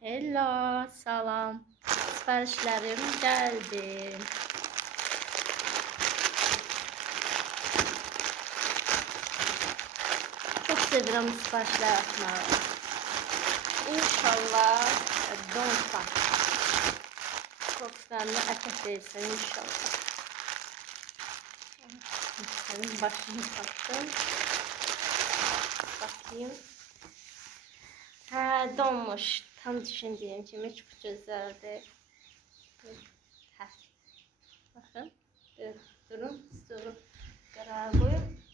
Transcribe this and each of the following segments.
Hello, salam. Siparişlerim geldi. Çok seviyorum siparişler atmayı. İnşallah donsa. Kokuslarını ateş değilsin inşallah. Senin başını taktım. Bakayım. Ha, donmuş. Tam düşündüğüm gibi çok güzeldi. Ha. Bakın. Durun. Karar koyun.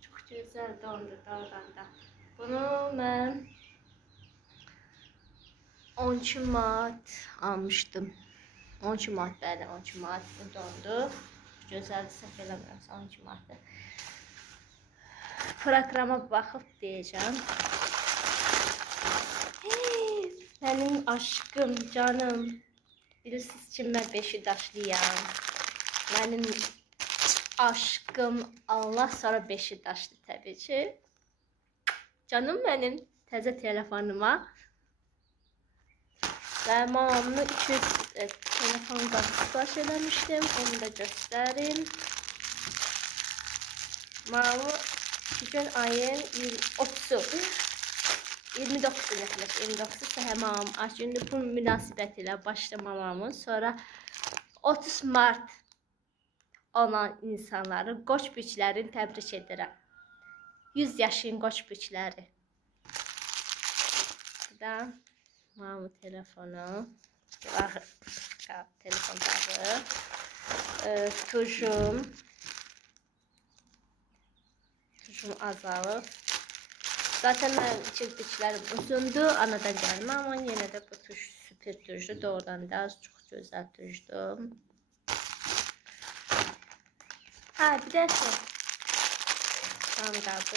Çok güzel dondu doğranda. Bunu ben 12 Mart almıştım. 12 Mart bəli, 12 Mart dondu. Güzel səhv eləmirəmsə 12 Mart'da. Programa baxıb deyəcəm. Benim aşkım, canım. Bilirsiniz ki, mən Beşiktaşlıyam. Benim aşkım Allah sonra Beşiktaşlı təbii ki. Canım benim təzə telefonuma və mamamın 200 telefon sipariş eləmişdim. Onu da göstərim. Mamamı bugün ayın 30'u. 29 yaklaşık 29 səhəmam aç gündü bu münasibət ilə başlamamamın sonra 30 Mart olan insanları qoç büçlərini təbrik edirəm. 100 yaşın qoç büçləri. Burada mamamın telefonu. Telefon dağı. Tuşum azalıb. Zaten ben çiftliklerim uzundu, anadan gelme ama yine de bu tuş süper tuşdu. Doğrudan da çok güzel tuşdu. Ha bir de şam kabı.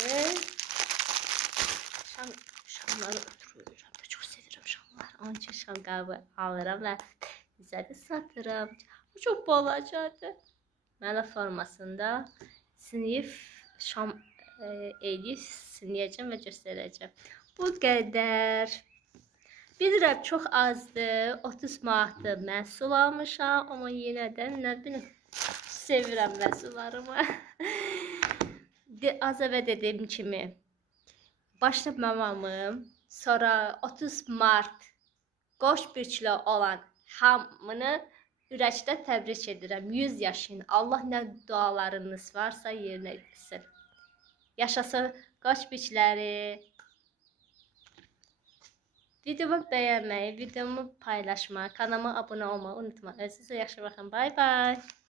Şamları oturuyorum. Çok seviyorum şamlar. Onun için şam kabı alırım ve bize de satırım. Bu çok bol açardı. Mələ formasında sınıf şam Elif sinirləyəcəm və göstərəcəm. Bu qədər. Bilirəm çox azdır. 30 manatdır məhsul almışam, amma yenə də nə bilim sevirəm məhsullarımı. Az əvvəl dediyim kimi başlamamamı, sonra 30 Mart qoş büçlü olan hamını ürəkdə təbrik edirəm. 100 yaşın. Allah nə dualarınız varsa yerinə yetirsin. Yaşasın qoç büçləri. Videomu beğenmeyi, videomu paylaşmayı, kanalıma abone olmayı unutmayın. Size yaxşı baxın. Bye bye.